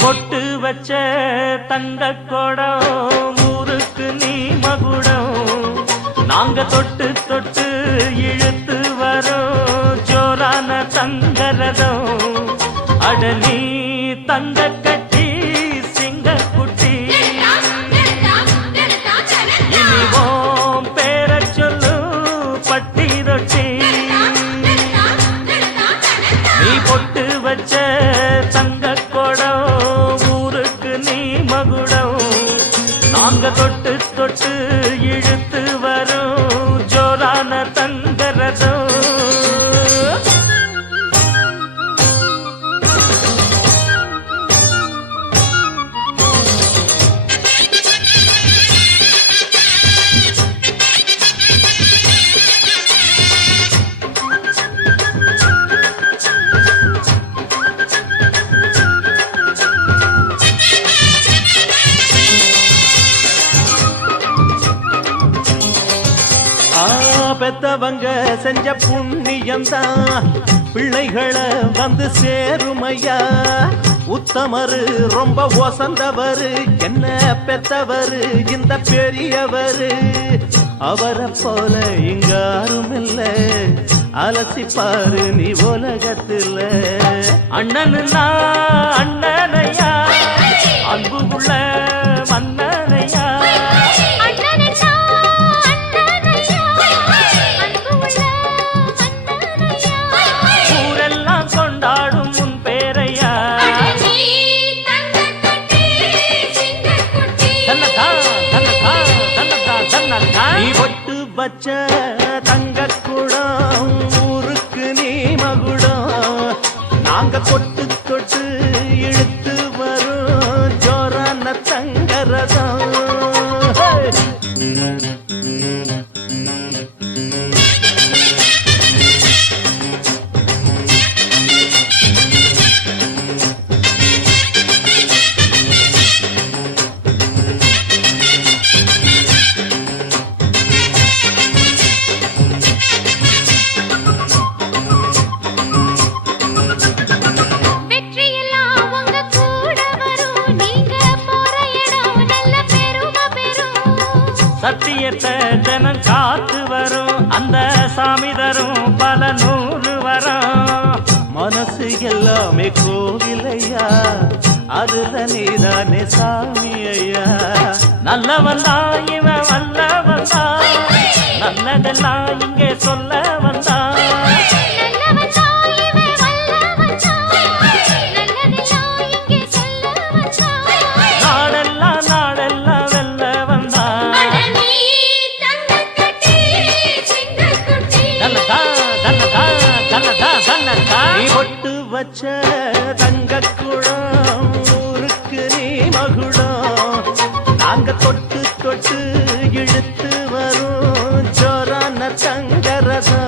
பொட்டு வச்ச தங்க கொடம் ஊருக்கு நீ மகுடம் நாங்க தொட்டு தொட்டு இழுத்து வரோம் ஜோரான தங்கரதம் அட நீ தங்க கட்டி சிங்க குட்டி இனிவோம் பேர சொல்லு பட்டி ரொட்டி நீ பொட்டு வச்ச தங்க கொடம் ஊருக்கு நீ மகுடம் நாங்க தொட்டு தொட்டு இழுத்து வரும் ஜோரான தங்கரதம் பெத்தவங்க செஞ்ச புண்ணியம்தான் பிள்ளைகளை வந்து சேருமையா உத்தமரு ரொம்ப ஒசந்தவரு என்ன பெத்தவரு இந்த பெரியவரு அவரை போல இங்க யாரும் இல்ல அலசிப்பாரு நீ உலகத்துல அண்ணனுன்னா அண்ணனையா அன்பு உள்ள மன்னனையா வச்ச தங்க குடம் ஊருக்கு நீ மகுடம் நாங்க தொட்டு தொட்டு இழுத்து வரும் ஜோரான தங்கரதம் சத்தியத்தை ஜனம் காத்து வரும் அந்த சாமி தரும் பல நூறு வரும் மனசு எல்லாமே கோவிலையா அதுல நீதானே சாமி ஐயா நல்லவன் தான் இவன் வல்லவன் தான் நல்லதெல்லாம் இங்கே சொல்ல வந்தான் பொட்டு வச்ச தங்க குடம் ஊருக்கு நீ மகுடம் நாங்க தொட்டு தொட்டு இழுத்து வரும் ஜோரான தங்கரதம்